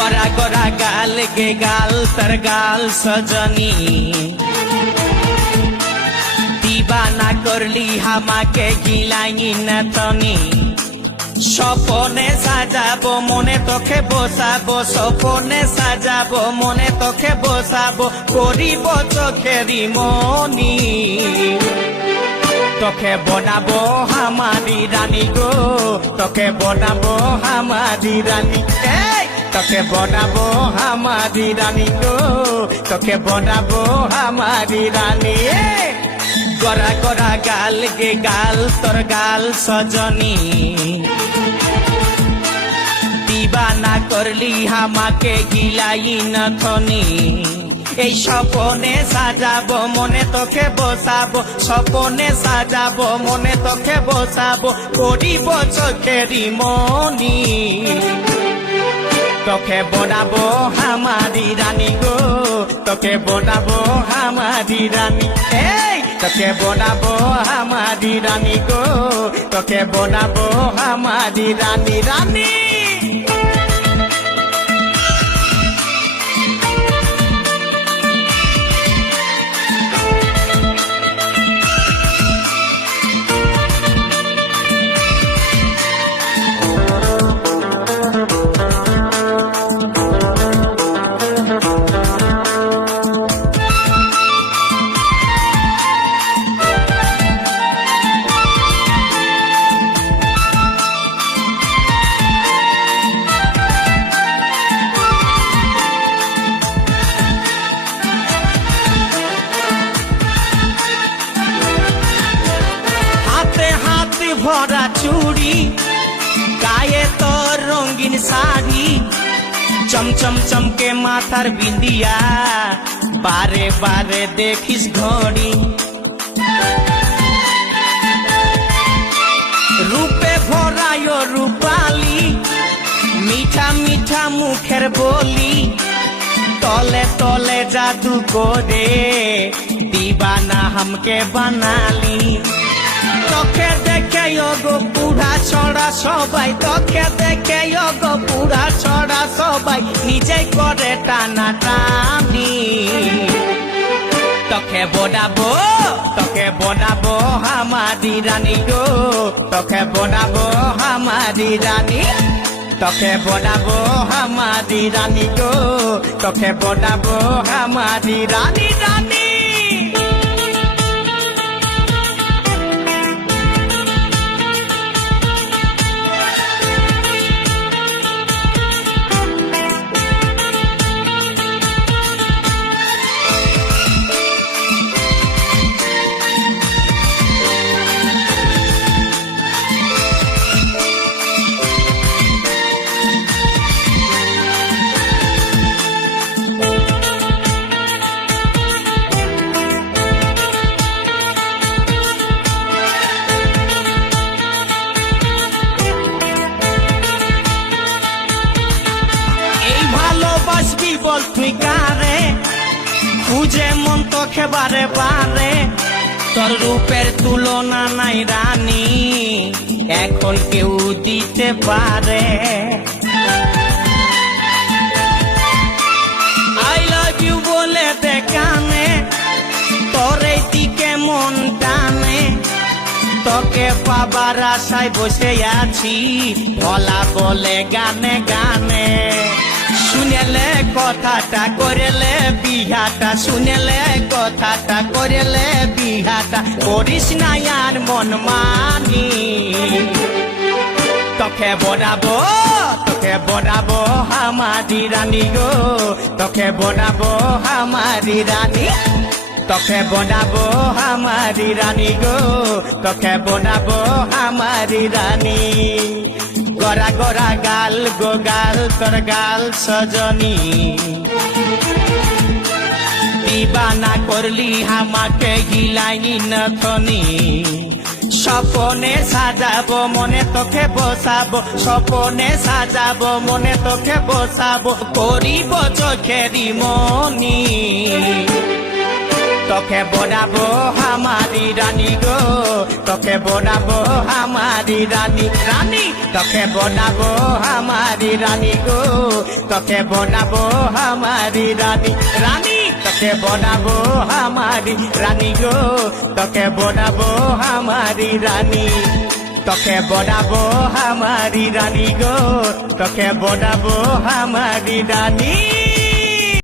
गोरा गोरा गाल गे गाल तर गाल सजनी दीवाना करली हामाके गिलाई न तनी सपने साजाबो मने तोखे बसाबो सपने साजाबो मने तोखे बसाबो करिब चोखेरी मनी तोखे बनाबो हमारी रानी गो तोखे बनाबो हमारी रानी तोखे बनाबो हमारी रानी गो तोखे बनाबो हमारी रानी गोरा गोरा गाल गे गाल तोर गाल सजनी दीवाना करली हामाके गिलाई न थनी এই স্বপনে সাজাবো মনে তোকে বসাবো স্বপনে সাজাবো মনে তোকে বসাবো করিব চোখেরি মনি তোকে বনাবো হামারি রানী গো তোকে বনাবো হামারি রানী তোকে বনাবো হামারি রানী গো তোকে বনাবো হামারি রানী রানী भरा चूड़ी गाये तो रंगीन साड़ी चमचम चमके माथार बिंदिया बारे बारे देखिस घड़ी रूपे भरायो रूपाली मीठा मीठा मुखेर बोली तले तले जादू करे दीवाना हमके बनाली তোকে দেখে গো পুরা ছড়া সবাই তোকে দেখে গো পুরা ছড়া সবাই নিজে করে টানা টানি তোকে বনাবো হামারি রানী গো তোকে বনাবো হামারি রানী তোকে বনাবো হামারি রানী গো তোকে বনাবো হামারি রানী রানী বল তুই কারে খুঁজে মন তোকে বারে বারে তোর রূপের তুলনা নাই রানী এখন কেউ দিতে পারে আই লাভ ইউ বলে দেখানে তোর এই দিকে মন টানে তোকে পাবার আশায় বসে আছি ভোলা বলে গানে গানে শুনেলে কথাটা করেলে বিহাটা শুনেলে কথাটা করেলে বিহাটা করিস না আর মন মানি তোকে বনাবো হামারি রানী গো তোকে বনাবো হামারি রানী তোকে বনাবো হামারি রানী গো তোকে বনাবো হামারি রানী गोरा गोरा गाल गो गाल तोर गाल सजनी दीवाना करली हामाके गिलाई न थनी सपने साजाबो मने तोखे बसाबो सपने साजाबो मने तोखे बसाबो करिब चोखेरी मनी তোকে বনাবো হামারি রানী গো তোকে বনাবো হামারি রানী রানী তোকে বনাবো हमारी रानी गो তোকে बनाबो हमारी रानी रानी তোকে बनाबो हमारी रानी गो তোকে बनाबो हमारी रानी তোকে बनाबो हमारी रानी गो তোকে बनाबो हमारी रानी